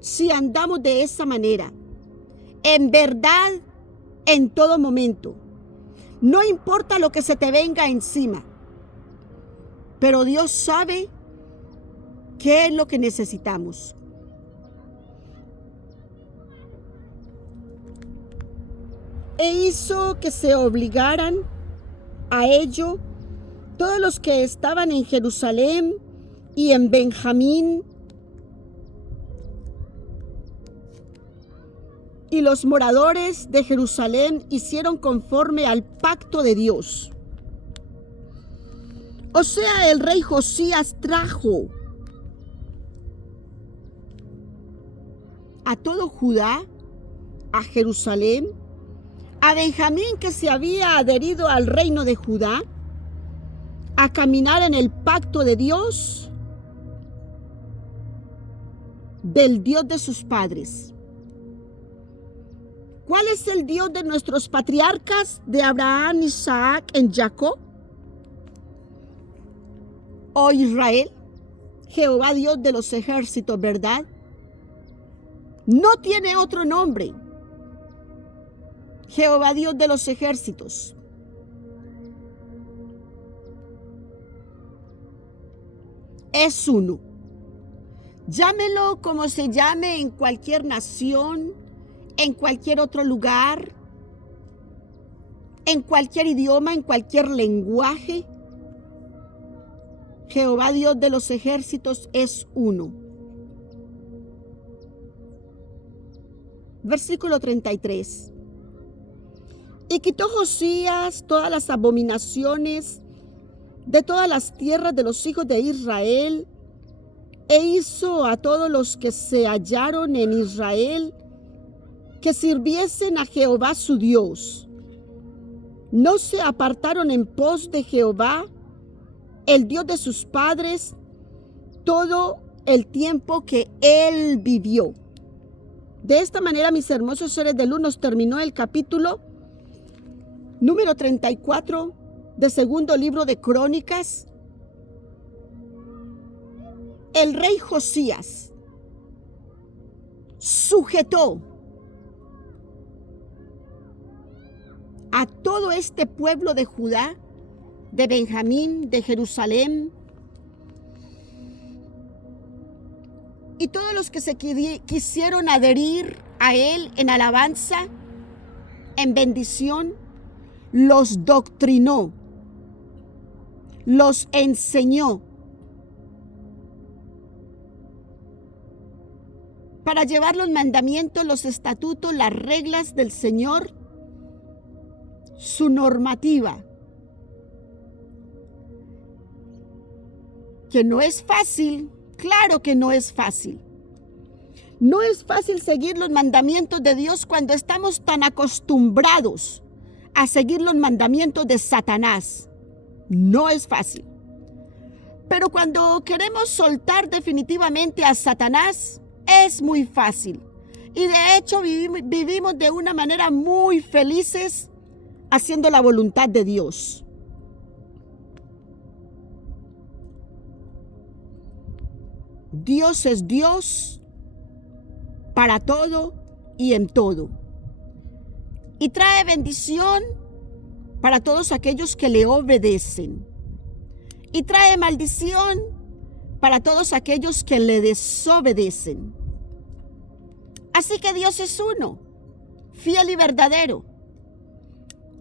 si andamos de esa manera. En verdad, en todo momento. No importa lo que se te venga encima. Pero Dios sabe qué es lo que necesitamos. E hizo que se obligaran a ello todos los que estaban en Jerusalén y en Benjamín, y los moradores de Jerusalén hicieron conforme al pacto de Dios. O sea, el rey Josías trajo a todo Judá, a Jerusalén, a Benjamín, que se había adherido al reino de Judá, a caminar en el pacto de Dios, del Dios de sus padres. ¿Cuál es el Dios de nuestros patriarcas, de Abraham, Isaac y Jacob? Oh Israel, Jehová Dios de los ejércitos, ¿verdad? No tiene otro nombre. Jehová Dios de los ejércitos. Es uno. Llámelo como se llame en cualquier nación, en cualquier otro lugar, en cualquier idioma, en cualquier lenguaje. Jehová Dios de los ejércitos es uno. Versículo 33. Y quitó Josías todas las abominaciones de todas las tierras de los hijos de Israel, e hizo a todos los que se hallaron en Israel que sirviesen a Jehová su Dios. No se apartaron en pos de Jehová, el Dios de sus padres, todo el tiempo que él vivió. De esta manera, mis hermosos seres de luz, nos terminó el capítulo número 34 de segundo libro de Crónicas. El rey Josías sujetó a todo este pueblo de Judá, de Benjamín, de Jerusalén, y todos los que se quisieron adherir a él en alabanza, en bendición, los doctrinó, los enseñó para llevar los mandamientos, los estatutos, las reglas del Señor, su normativa, que no es fácil. Claro que no es fácil. No es fácil seguir los mandamientos de Dios cuando estamos tan acostumbrados a seguir los mandamientos de Satanás. No es fácil. Pero cuando queremos soltar definitivamente a Satanás, es muy fácil. Y de hecho vivimos de una manera muy felices haciendo la voluntad de Dios. Dios es Dios para todo y en todo. Y trae bendición para todos aquellos que le obedecen. Y trae maldición para todos aquellos que le desobedecen. Así que Dios es uno, fiel y verdadero.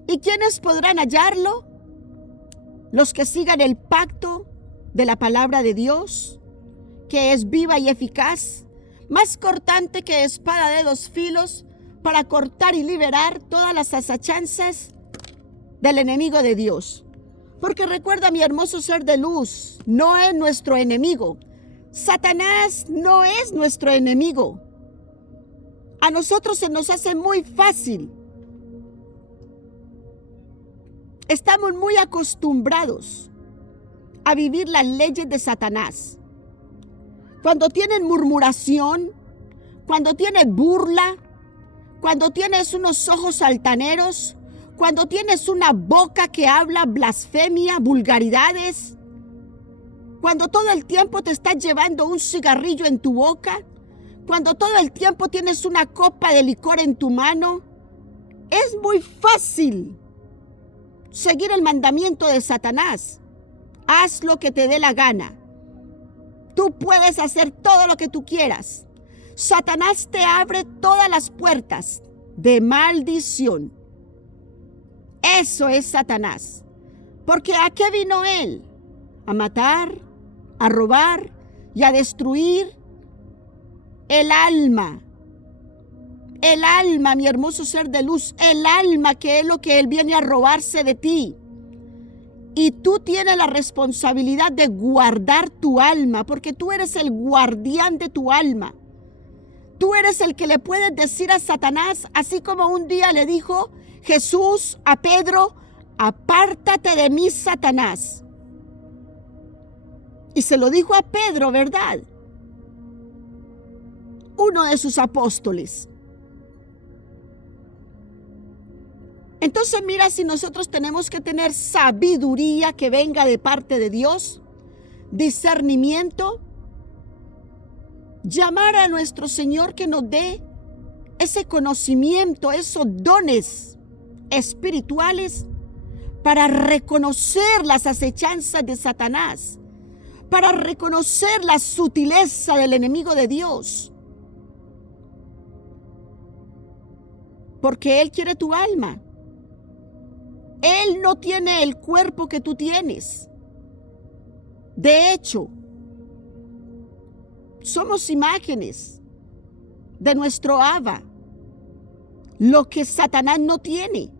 ¿Y quiénes podrán hallarlo? Los que sigan el pacto de la palabra de Dios, que es viva y eficaz, más cortante que espada de dos filos, para cortar y liberar todas las asechanzas del enemigo de Dios. Porque recuerda, mi hermoso ser de luz, no es nuestro enemigo. Satanás no es nuestro enemigo. A nosotros se nos hace muy fácil. Estamos muy acostumbrados a vivir las leyes de Satanás. Cuando tienen murmuración, cuando tienes burla, cuando tienes unos ojos altaneros, cuando tienes una boca que habla blasfemia, vulgaridades, cuando todo el tiempo te estás llevando un cigarrillo en tu boca, Cuando todo el tiempo tienes una copa de licor en tu mano, es muy fácil seguir el mandamiento de Satanás. Haz lo que te dé la gana. Tú puedes hacer todo lo que tú quieras. Satanás te abre todas las puertas de maldición. Eso es Satanás. Porque ¿a qué vino él? A matar, a robar y a destruir el alma. El alma, mi hermoso ser de luz, el alma, que es lo que él viene a robarse de ti. Y tú tienes la responsabilidad de guardar tu alma, porque tú eres el guardián de tu alma. Tú eres el que le puedes decir a Satanás, así como un día le dijo Jesús a Pedro: apártate de mí, Satanás. Y se lo dijo a Pedro, ¿verdad? Uno de sus apóstoles. Entonces mira, si nosotros tenemos que tener sabiduría que venga de parte de Dios, discernimiento, llamar a nuestro Señor que nos dé ese conocimiento, esos dones espirituales para reconocer las acechanzas de Satanás, para reconocer la sutileza del enemigo de Dios. Porque Él quiere tu alma. Él no tiene el cuerpo que tú tienes. De hecho, somos imágenes de nuestro Abba, lo que Satanás no tiene.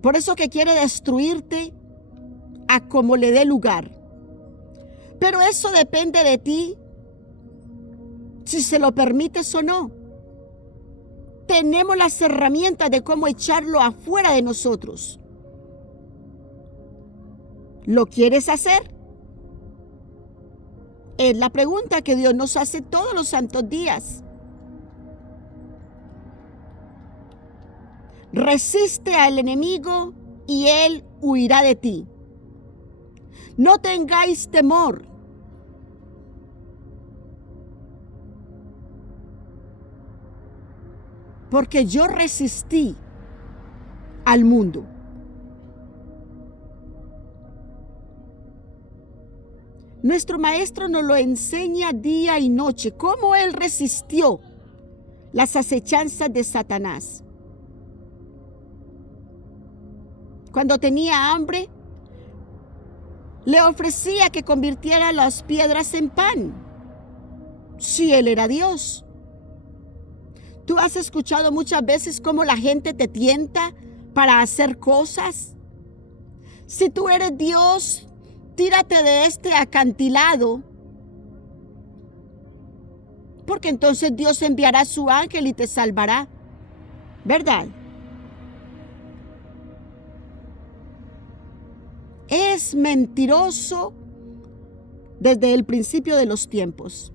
Por eso que quiere destruirte a como le dé lugar. Pero eso depende de ti, si se lo permites o no. Tenemos las herramientas de cómo echarlo afuera de nosotros. ¿Lo quieres hacer? Es la pregunta que Dios nos hace todos los santos días. Resiste al enemigo y él huirá de ti. No tengáis temor. Porque yo resistí al mundo. Nuestro maestro nos lo enseña día y noche, cómo él resistió las acechanzas de Satanás. Cuando tenía hambre, le ofrecía que convirtiera las piedras en pan, si él era Dios. ¿Tú has escuchado muchas veces cómo la gente te tienta para hacer cosas? Si tú eres Dios, tírate de este acantilado, porque entonces Dios enviará a su ángel y te salvará, ¿verdad? Es mentiroso desde el principio de los tiempos.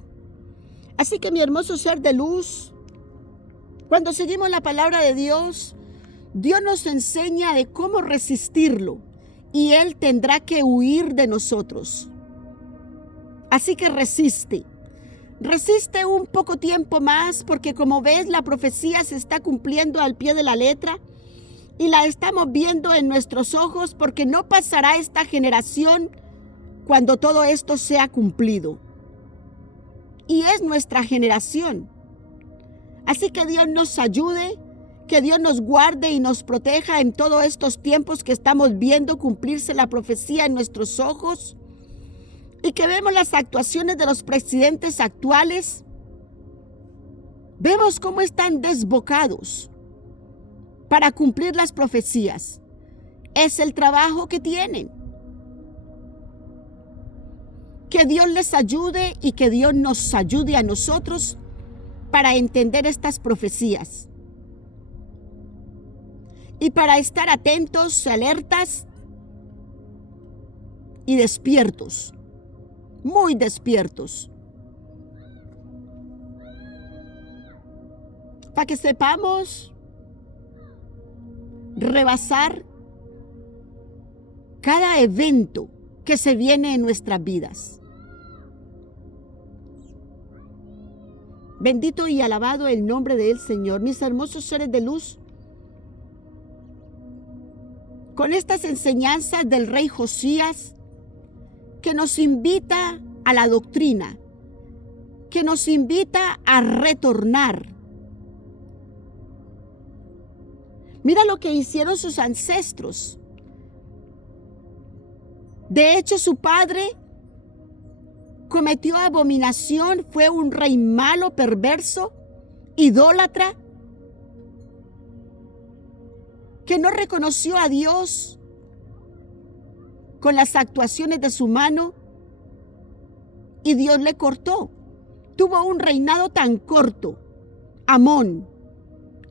Así que mi hermoso ser de luz, cuando seguimos la palabra de Dios, Dios nos enseña de cómo resistirlo y Él tendrá que huir de nosotros. Así que resiste. Resiste un poco tiempo más, porque como ves, la profecía se está cumpliendo al pie de la letra y la estamos viendo en nuestros ojos, porque no pasará esta generación cuando todo esto sea cumplido. Y es nuestra generación. Así que Dios nos ayude, que Dios nos guarde y nos proteja en todos estos tiempos que estamos viendo cumplirse la profecía en nuestros ojos, y que vemos las actuaciones de los presidentes actuales. Vemos cómo están desbocados para cumplir las profecías. Es el trabajo que tienen. Que Dios les ayude y que Dios nos ayude a nosotros para entender estas profecías y para estar atentos, alertas y despiertos, muy despiertos, para que sepamos rebasar cada evento que se viene en nuestras vidas. Bendito y alabado el nombre del Señor. Mis hermosos seres de luz, con estas enseñanzas del rey Josías, que nos invita a la doctrina, que nos invita a retornar. Mira lo que hicieron sus ancestros. De hecho, su padre cometió abominación, fue un rey malo, perverso, idólatra, que no reconoció a Dios con las actuaciones de su mano y Dios le cortó. Tuvo un reinado tan corto. Amón,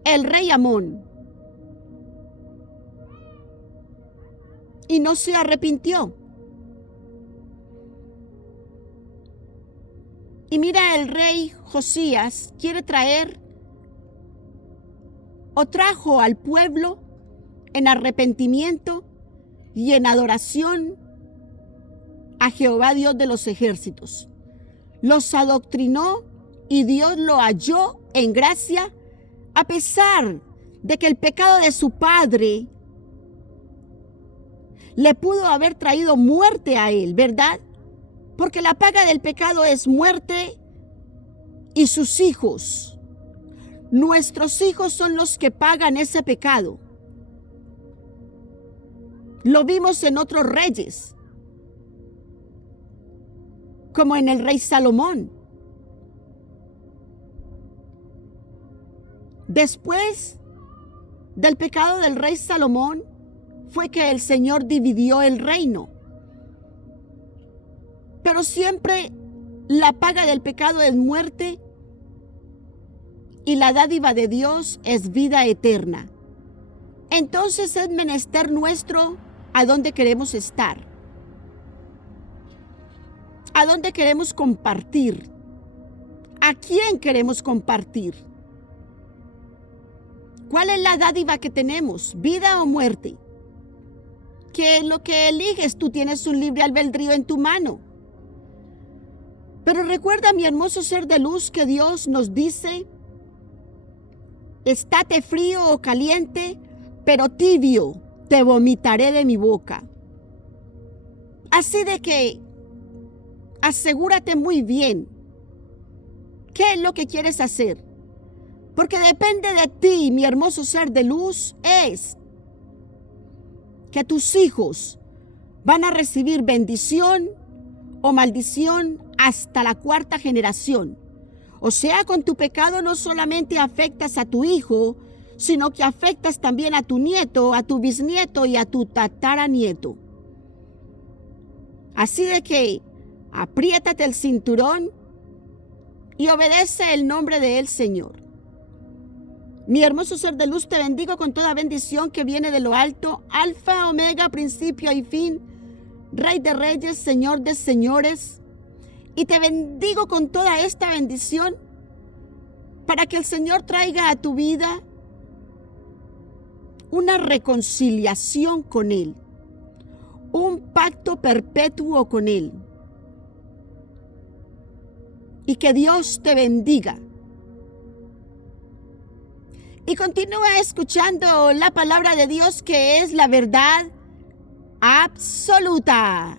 el rey Amón, y no se arrepintió. Y mira, el rey Josías quiere traer o trajo al pueblo en arrepentimiento y en adoración a Jehová Dios de los ejércitos. Los adoctrinó y Dios lo halló en gracia, a pesar de que el pecado de su padre le pudo haber traído muerte a él, ¿verdad? Porque la paga del pecado es muerte y sus hijos. Nuestros hijos son los que pagan ese pecado. Lo vimos en otros reyes, como en el rey Salomón. Después del pecado del rey Salomón, fue que el Señor dividió el reino. Pero siempre la paga del pecado es muerte y la dádiva de Dios es vida eterna. Entonces es menester nuestro a dónde queremos estar, a dónde queremos compartir, a quién queremos compartir. ¿Cuál es la dádiva que tenemos? ¿Vida o muerte? ¿Qué es lo que eliges? Tú tienes un libre albedrío en tu mano. Pero recuerda, mi hermoso ser de luz, que Dios nos dice: estate frío o caliente, pero tibio te vomitaré de mi boca. Así de que asegúrate muy bien qué es lo que quieres hacer. Porque depende de ti, mi hermoso ser de luz, es que tus hijos van a recibir bendición o maldición hasta la 4ª generación. O sea, con tu pecado no solamente afectas a tu hijo, sino que afectas también a tu nieto, a tu bisnieto y a tu tataranieto. Así de que apriétate el cinturón y obedece el nombre del Señor. Mi hermoso ser de luz, te bendigo con toda bendición que viene de lo alto, Alfa, Omega, principio y fin, Rey de reyes, Señor de señores. Y te bendigo con toda esta bendición para que el Señor traiga a tu vida una reconciliación con Él, un pacto perpetuo con Él. Y que Dios te bendiga. Y continúa escuchando la palabra de Dios, que es la verdad absoluta.